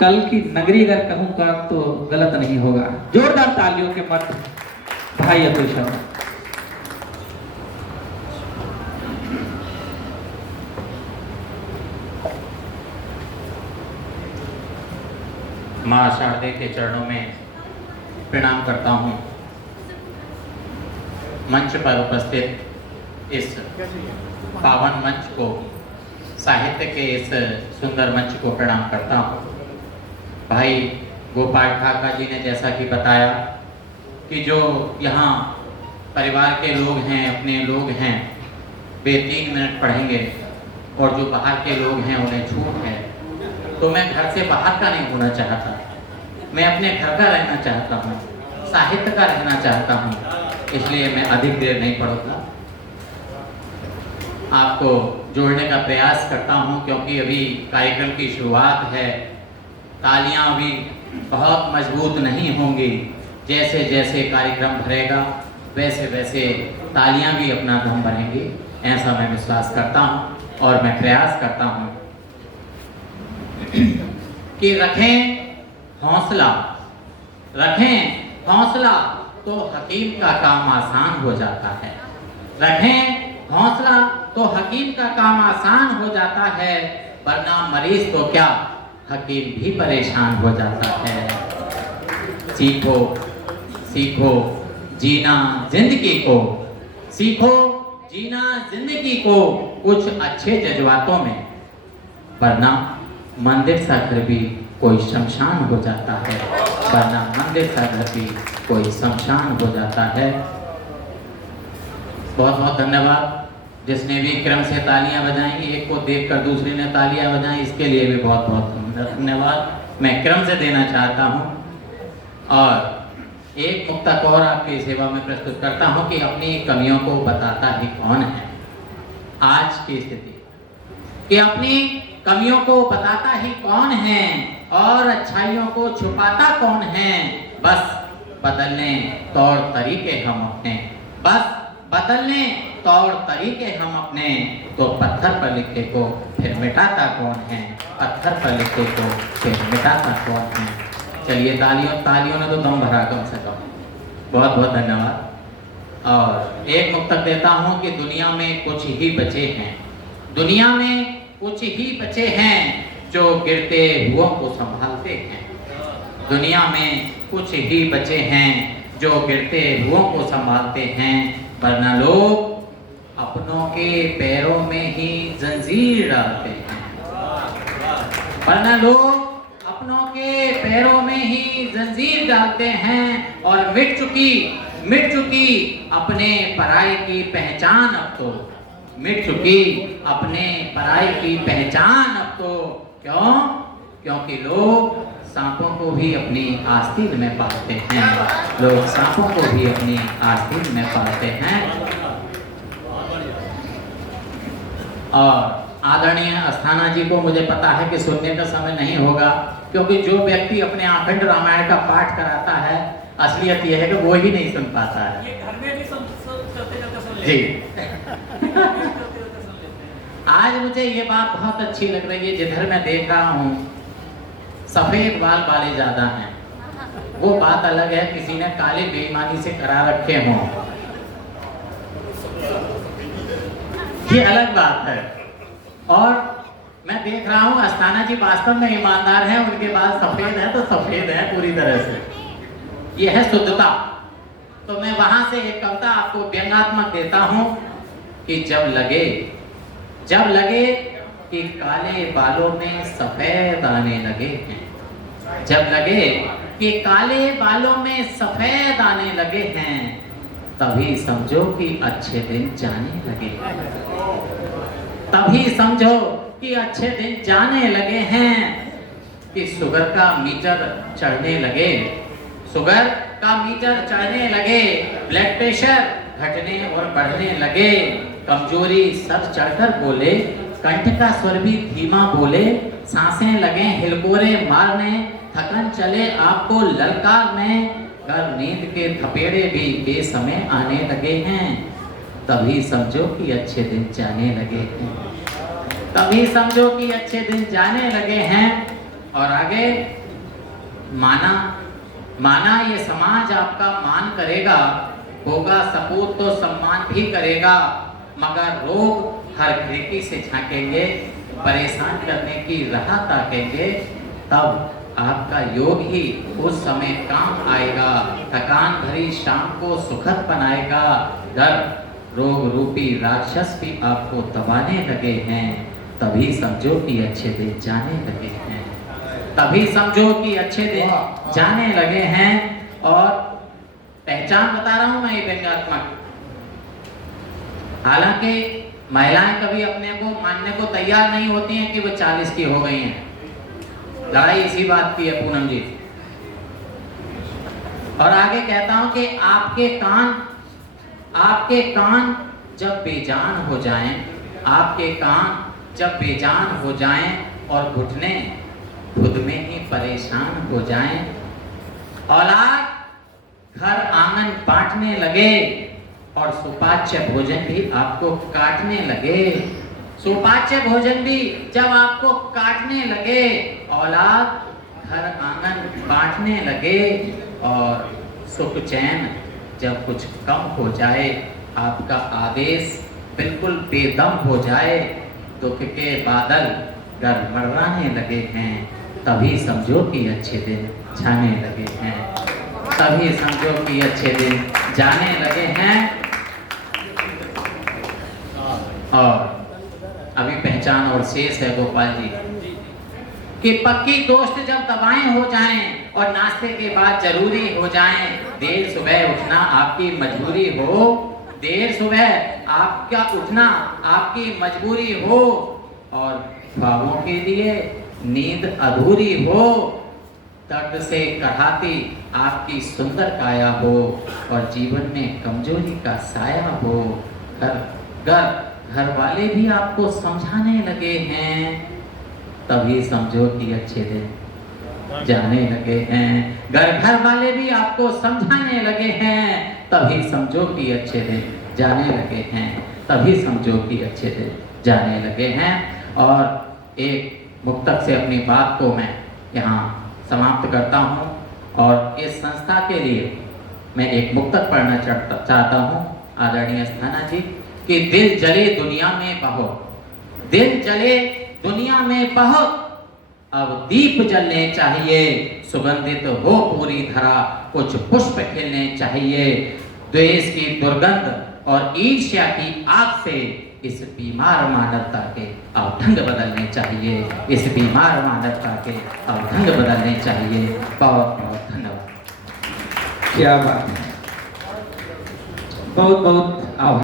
कल की नगरी अगर कहूँगा तो गलत नहीं होगा। जोरदार तालियों के मत भाई अतुल शर्मा। माँ शारदे के चरणों में प्रणाम करता हूँ। मंच पर उपस्थित इस पावन मंच को, साहित्य के इस सुंदर मंच को प्रणाम करता हूँ। भाई गोपाल ठाकुर जी ने जैसा कि बताया कि जो यहाँ परिवार के लोग हैं, अपने लोग हैं, वे 3 मिनट पढ़ेंगे और जो बाहर के लोग हैं उन्हें छूट है। तो मैं घर से बाहर का नहीं होना चाहता, मैं अपने घर का रहना चाहता हूँ, साहित्य का रहना चाहता हूँ, इसलिए मैं अधिक देर नहीं पढ़ूंगा। आपको जोड़ने का प्रयास करता हूँ क्योंकि अभी कार्यक्रम की शुरुआत है। तालियां अभी बहुत मजबूत नहीं होंगी। जैसे जैसे कार्यक्रम भरेगा वैसे वैसे तालियां भी अपना दम भरेंगी, ऐसा मैं विश्वास करता हूँ और मैं प्रयास करता हूँ कि रखें हौसला, रखें हौसला तो हकीम का काम आसान हो जाता है। रखें हौसला तो हकीम का काम आसान हो जाता है, वरना मरीज तो क्या हकीम भी परेशान हो जाता है। सीखो सीखो जीना जिंदगी को, सीखो जीना जिंदगी को कुछ अच्छे जज्बातों में, वरना मंदिर सा घर भी कोई शमशान हो जाता है, वरना मंदिर सा घर भी कोई शमशान हो जाता है। बहुत बहुत धन्यवाद जिसने भी क्रम से तालियां बजाई, एक को देखकर दूसरे ने तालियां बजाई, इसके लिए भी बहुत बहुत धन्यवाद मैं क्रम से देना चाहता हूं। और एक मुक्तक और आपकी सेवा में प्रस्तुत करता हूं कि अपनी कमियों को बताता ही कौन है। आज की स्थिति कि अपनी कमियों को बताता ही कौन है और अच्छाइयों को छुपाता कौन है। बस बदलने तौर तरीके हम अपने, बस बदलने तौर तरीके हम अपने, तो पत्थर पर लिखे को फिर मिटाता कौन है, पत्थर पर लिखे को फिर मिटाता कौन है। चलिए तालियों ने तो दम भरा कम से कम। बहुत बहुत धन्यवाद। और एक मुक्तक देता हूँ कि दुनिया में कुछ ही बचे हैं, दुनिया में कुछ ही बचे हैं जो गिरते हुओं को संभालते हैं। दुनिया में कुछ ही बचे हैं जो गिरते हुओं को संभालते हैं, वरना लोग अपनों के पैरों में ही जंजीर डालते हैं, वरना लोग अपनों के पैरों में ही जंजीर डालते हैं। और मिट चुकी अपने पराई की पहचान अब तो, मिट चुकी अपने पराई की पहचान अब तो। क्यों? क्योंकि लोग सांपों को भी अपनी आस्तीन में पालते हैं, लोग सांपों को भी अपनी आस्तीन में पालते हैं। और आदरणीय अस्थाना जी को मुझे पता है कि सुनने का समय नहीं होगा, क्योंकि जो व्यक्ति अपने अखंड रामायण का पाठ कराता है, असलियत यह है कि वो ही नहीं सुन पाता है। ये घर में भी सुन जी आज मुझे ये बात बहुत अच्छी लग रही है, जिधर मैं देख रहा हूँ सफेद बाल वाले ज्यादा हैं। वो बात अलग है किसी ने काले बेईमानी से करा रखे हों, ये अलग बात है। और मैं देख रहा हूँ अस्थाना जी वास्तव में ईमानदार हैं, उनके बाल सफेद है तो सफेद है पूरी तरह से, ये है शुद्धता। तो मैं वहां से एक कविता आपको व्यंग्यात्मक देता हूँ कि जब लगे कि काले बालों में सफेद आने लगे हैं, जब लगे कि काले बालों में सफेद आने लगे हैं, तभी समझो कि अच्छे दिन जाने लगे, तभी समझो कि अच्छे दिन जाने लगे हैं। कि शुगर का मीटर चढ़ने लगे, शुगर का मीटर चढ़ने लगे, ब्लड प्रेशर घटने और बढ़ने लगे, कमजोरी सर चढ़कर बोले, कंठ का स्वर भी धीमा बोले, सांसें लगे हिलकोरे मारने, थकन चले आपको ललकारने, कर नींद के थपेड़े भी बेसमय आने लगे हैं, तभी समझो कि अच्छे दिन जाने लगे हैं, तभी समझो कि अच्छे दिन जाने लगे हैं। और आगे माना, माना ये समाज आपका मान करेगा, होगा सपूत तो सम्मान भी करेगा, मगर लोग हर खिड़की से झांकेंगे, परेशान करने की राह ताकेंगे, तब आपका योग ही उस समय काम आएगा, थकान भरी शाम को सुखद बनाएगा। डर रोग रूपी राक्षस भी आपको दबाने लगे हैं, तभी समझो कि अच्छे दिन जाने लगे हैं, तभी समझो कि अच्छे दिन जाने लगे हैं। और पहचान बता रहा हूं मैं ये व्यंग्यात्मक। हालांकि महिलाएं कभी अपने को मानने को तैयार नहीं होती हैं कि वो 40 की हो गई हैं। लड़ाई इसी बात की है पूनम जी। और आगे कहता हूं कि आपके कान जब बेजान हो जाएं, आपके कान जब बेजान हो जाएं और घुटने खुद में ही परेशान हो जाएं, औलाद घर आंगन बांटने लगे और सुपाच्य भोजन भी आपको काटने लगे, सुपाच्य भोजन भी जब आपको काटने लगे, औलाद घर आंगन बांटने लगे, और सुख चैन जब कुछ कम हो जाए, आपका आवेश बिल्कुल बेदम हो जाए, दुख के बादल गड़गड़ाने लगे हैं, तभी समझो कि अच्छे दिन जाने लगे हैं, तभी समझो कि अच्छे दिन जाने लगे हैं। और अभी पहचान और शेष है गोपाल जी कि पक्की दोस्त जब दवाएं हो जाएं और नाश्ते के बाद जरूरी हो जाएं, देर सुबह उठना आपकी मजबूरी हो, देर सुबह आपका उठना आपकी मजबूरी हो, और ख्वाबों के लिए नींद अधूरी हो, दर्द से कढ़ाती आपकी सुंदर काया हो, और जीवन में कमजोरी का साया हो, घर वाले भी आपको समझाने लगे हैं, तभी समझो कि अच्छे दिन जाने लगे हैं। घर वाले भी आपको समझाने लगे हैं, तभी समझो कि अच्छे दिन जाने लगे हैं, तभी समझो कि अच्छे दिन जाने लगे हैं। और एक मुक्तक से अपनी बात को मैं यहाँ समाप्त करता हूँ, और इस संस्था के लिए मैं एक मुक्तक पढ़ना चाहता हूँ आदरणीय अस्थाना जी, कि दिल जले दुनिया में बहुत, दिल जले दुनिया में बहुत, अब दीप जलने चाहिए, सुगंधित हो पूरी धरा, कुछ पुष्प खिलने चाहिए, द्वेष की दुर्गंध और ईर्ष्या की आग से इस बीमार मानवता के अवढंग बदलने चाहिए, इस बीमार मानवता के अवढंग बदलने चाहिए। बहुत बहुत धन्यवाद। क्या बात है, बहुत बहुत आभार।